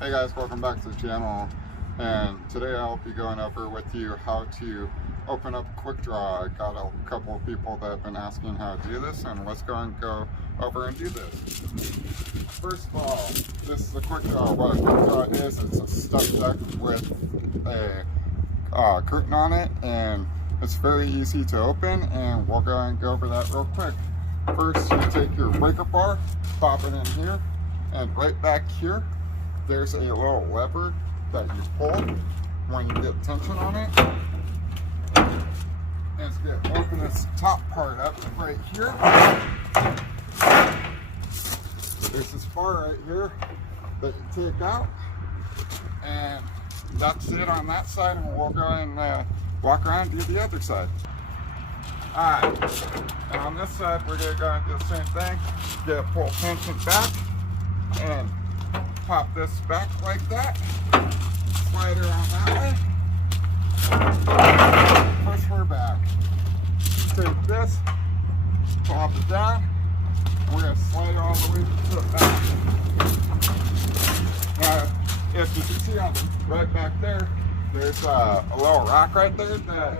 Hey guys, welcome back to the channel, and today I'll be going over with you how to open up quickdraw. I got a couple of people that have been asking how to do this, and let's go over and do this. First of all, this is a quickdraw. What a quickdraw is, it's a stuck deck with a curtain on it, and it's very easy to open, and we'll go and go over that real quick. First, you take your breaker bar, pop it in here, and right back here there's a little lever that you pull when you get tension on it. And it's going to open this top part up right here. There's this bar right here that you take out, and that's it on that side, and we'll go and walk around and do the other side. Alright, and on this side we're going to go and do the same thing. Get a pull tension back and pop this back like that, slide her on that way, push her back. Take this, pop it down, and we're going to slide her all the way to the back. Now, if you can see on right back there, there's a little rock right there that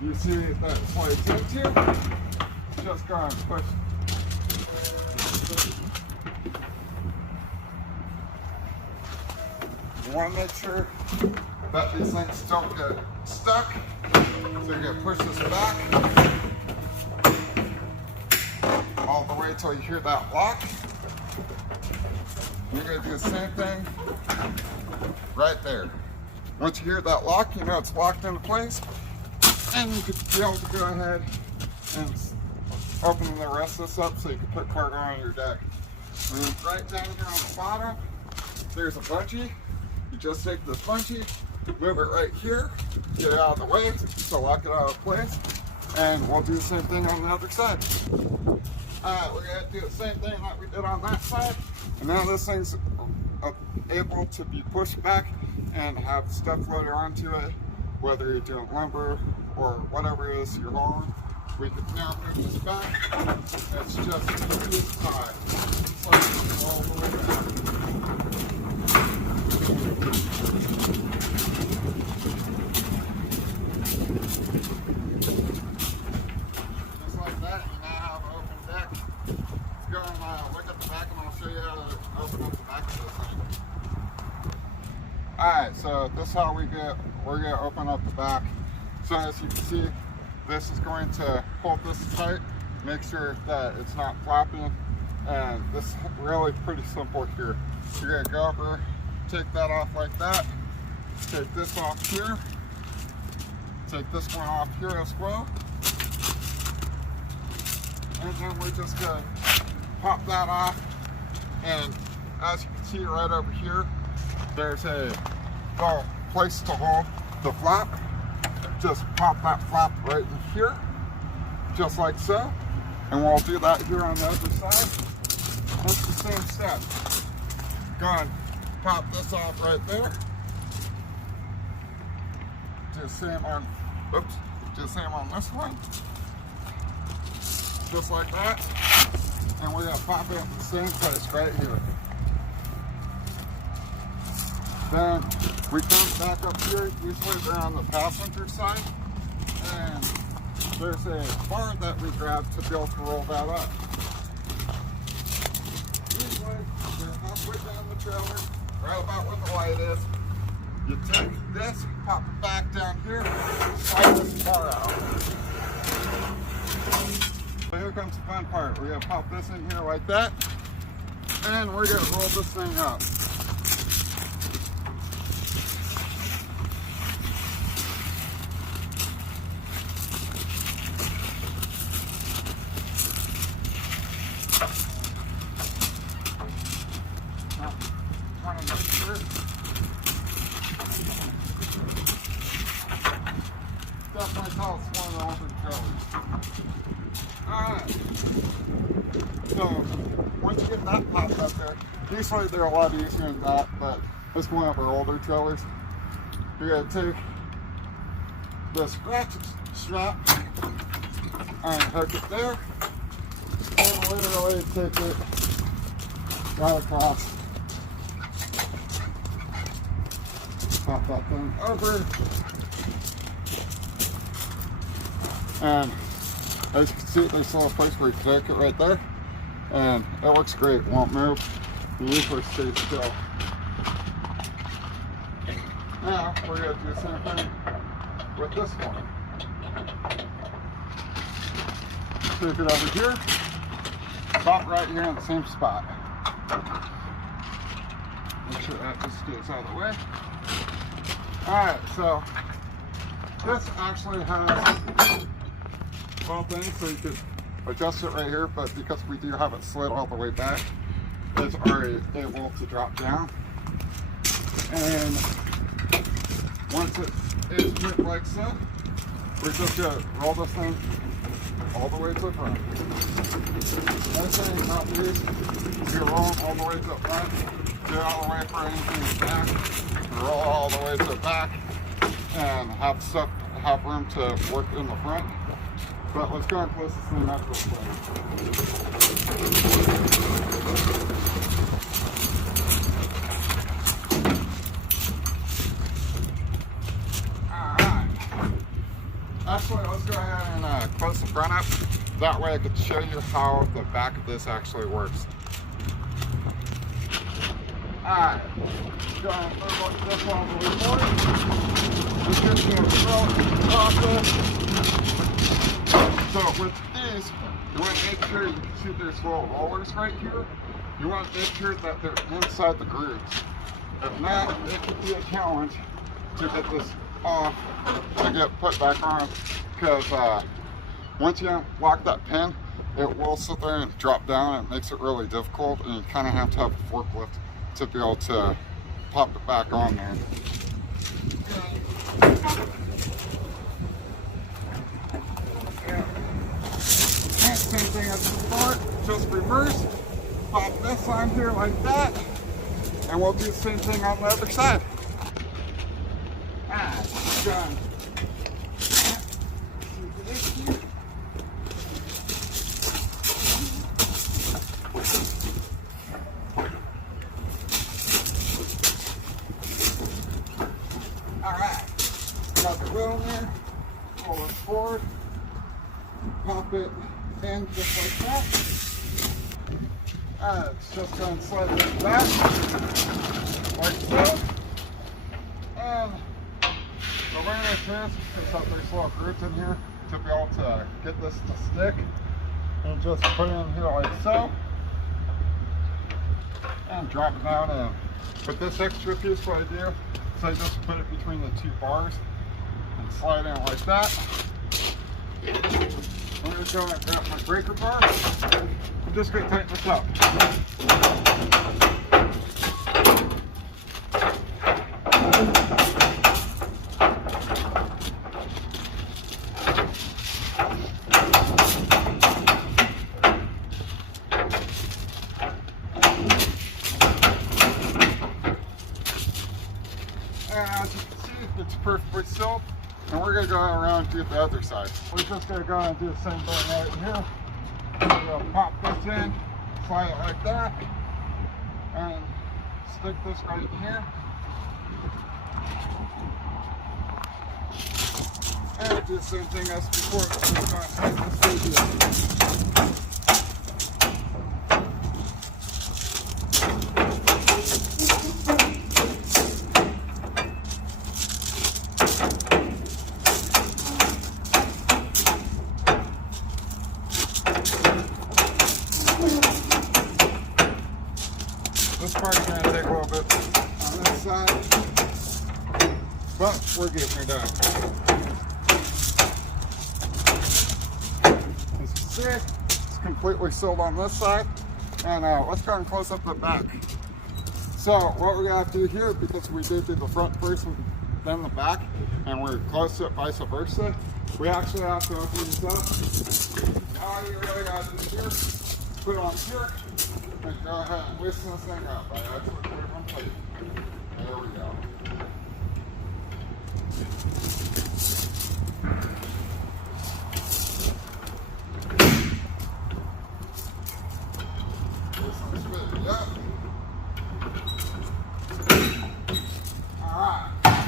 you see that slides into. Just go and push. You want to make sure that these things don't get stuck. So you're going to push this back all the way until you hear that lock. You're going to do the same thing right there. Once you hear that lock, you know it's locked into place. And you could be able to go ahead and open the rest of this up so you can put cargo on your deck. And then right down here on the bottom, there's a bungee. You just take this bungee, move it right here, get it out of the way, so lock it out of place, and we'll do the same thing on the other side. Alright, we're going to do the same thing that we did on that side, and now this thing's able to be pushed back and have stuff loaded onto it, whether you're doing lumber or whatever it is you're hauling. We can now move this back. It's just easy as pie. Slide it all the way back. Just like that, you now have an open deck. Let's go and look at the back, and I'll show you how to open up the back of this thing. Alright, so this is how we're going to open up the back. So as you can see, this is going to hold this tight, make sure that it's not flapping, and this is really pretty simple here. You're going to go over, take that off like that, take this off here, take this one off here as well, and then we're just going to pop that off, and as you can see right over here, there's a little place to hold the flap. Just pop that flap right in here, just like so. And we'll do that here on the other side. It's the same step. Go and pop this off right there. Do the same on, oops, do the same on this one. Just like that. And we're gonna pop it in the same place right here. Then we come back up here, usually they're on the passenger side, and there's a bar that we grab to be able to roll that up. Usually, they're halfway down the trailer, right about where the light is. You take this, pop it back down here, slide this bar out. So here comes the fun part. We're going to pop this in here like that, and we're going to roll this thing up. Definitely tell it's one of the older trailers. Alright. So, once you get that popped up there, usually they're a lot easier than that, but it's one of our older trailers. You're going to take this ratchet strap and hook it there, and literally take it right across. pop that thing over. And as you can see, there's a little place where you can take it right there. And it looks great, it won't move. The leafer stays still. Now, we're going to do the same thing with this one. Take it over here, stop right here in the same spot. Make sure that just stays out of the way. Alright, so this actually has little things so you could adjust it right here, but because we do have it slid all the way back, it's already able to drop down. And once it is put like so, we're just going to roll this thing all the way to the front. Nice thing about these, you roll them all the way to the front, get all the way for anything in the back, roll all the way to the back, and have room to work in the front. But let's go and close this thing up real quick. Alright. Actually, let's go ahead and close the front up. That way I could show you how the back of this actually works. Alright. Go ahead and move this one a little more. Just get to the process. So with these, you want to make sure you can see there's little rollers right here. You want to make sure that they're inside the grooves. If not, it could be a challenge to get this off and get put back on, because once you lock that pin, it will sit there and drop down. It makes it really difficult, and you kind of have to have a forklift to be able to pop it back on there. Same thing as before, just reverse, pop this on here like that, and we'll do the same thing on the other side. Done. Alright, got the wheel in there, pull it forward, pop it in just like that. It's just going to slide this back, like so. And the way this is that there's little grooves in here to be able to get this to stick. And just put it in here like so. And drop it down in. With this extra piece, what I do is I just put it between the two bars and slide in like that. I'm going to go and grab my breaker bar. I'm just going to tighten this up. And as you can see, it's perfectly sealed. And we're going to go around and do the other side. We're just going to go and do the same thing right here. We'll pop this in, slide it like that, and stick this right in here. And do the same thing as before. We're going to tighten this baby up. This part's going to take a little bit on this side, but we're getting her done. As you see, it's completely sealed on this side, and let's go and close up the back. So what we're going to have to do here, because we did the front first and then the back, and we're close to it vice versa, we actually have to open these up. All you really got to do here, put it on here, and go ahead and loosen this thing up. I actually put it on plate. There we go. Loosen this baby up. Alright.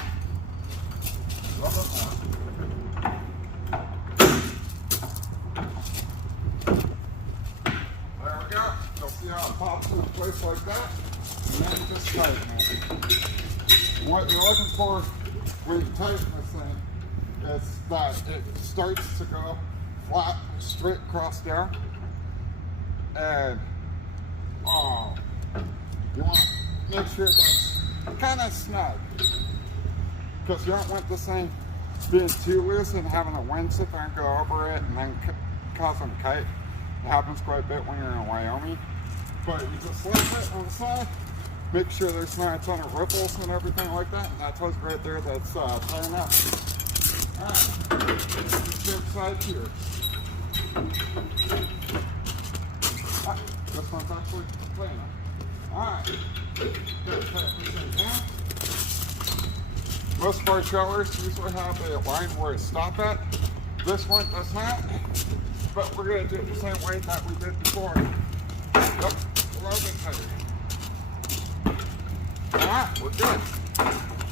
What you're looking for when you tighten this thing is that it starts to go flat, straight across down. And you want to make sure that's kind of snug, because you don't want this thing being too loose and having the wind sit there and go over it and then cause them kite. It happens quite a bit when you're in Wyoming. But you just slap it on the side, make sure there's not a ton of ripples and everything like that. And that toes right there that's tying up. Alright, same side here. This one's actually playing up. Alright, gotta tighten this thing down. Most of our showers usually have a line where it stops at. This one does not, but we're going to do it the same way that we did before. Yep, a little bit tighter. Alright, we're good.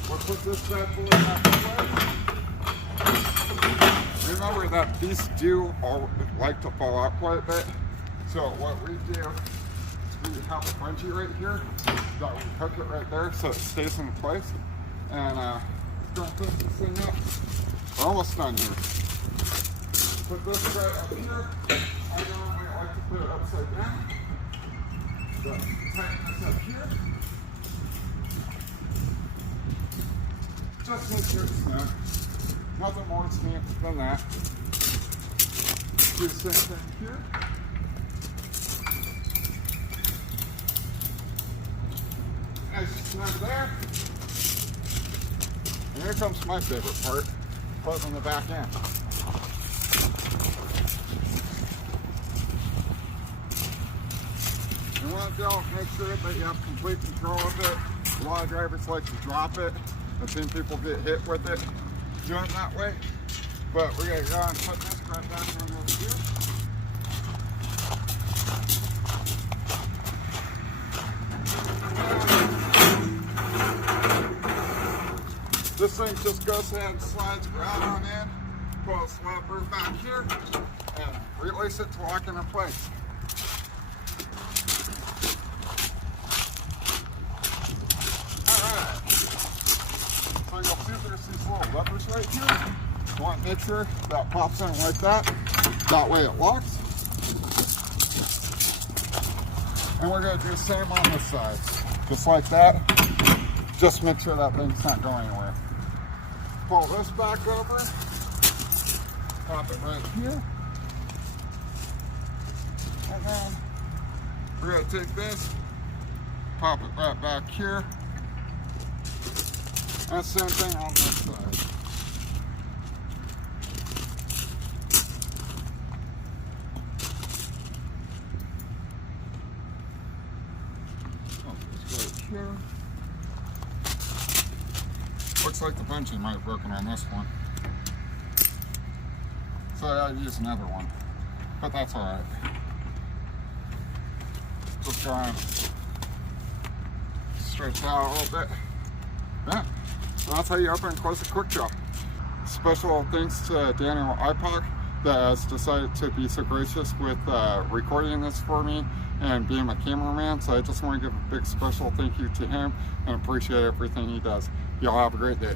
We'll put this bad boy back away. Remember that these do like to fall out quite a bit. So what we do is we have a bungee right here that we hook it right there so it stays in place. And don't put this thing up. We're almost done here. Put this right up here. I normally like to put it upside down. So tighten this up here. Just make sure it's snug. Nothing more snug than that. Do the same thing here. Nice and snug there. And here comes my favorite part, closing the back end. You want to make sure that you have complete control of it. A lot of drivers like to drop it. I've seen people get hit with it doing it that way. But we're going to go and put this right back on over here. This thing just goes ahead and slides right on in, pull a slapper back here, and release it to lock into place. Alright, so you'll see there's these little levers right here. You want to make sure that pops in like that. That way it locks. And we're going to do the same on this side. Just like that. Just make sure that thing's not going anywhere. Pull this back over, pop it right here, and then we're going to take this, pop it right back here, and same thing on this side. Put this right here. Looks like the bungee might have broken on this one. So I gotta use another one. But that's alright. Just try and stretch out a little bit. Yeah. So that's how you open and close a quick draw. Special thanks to Daniel IPOC that has decided to be so gracious with recording this for me and being my cameraman. So I just want to give a big special thank you to him and appreciate everything he does. Y'all have a great day.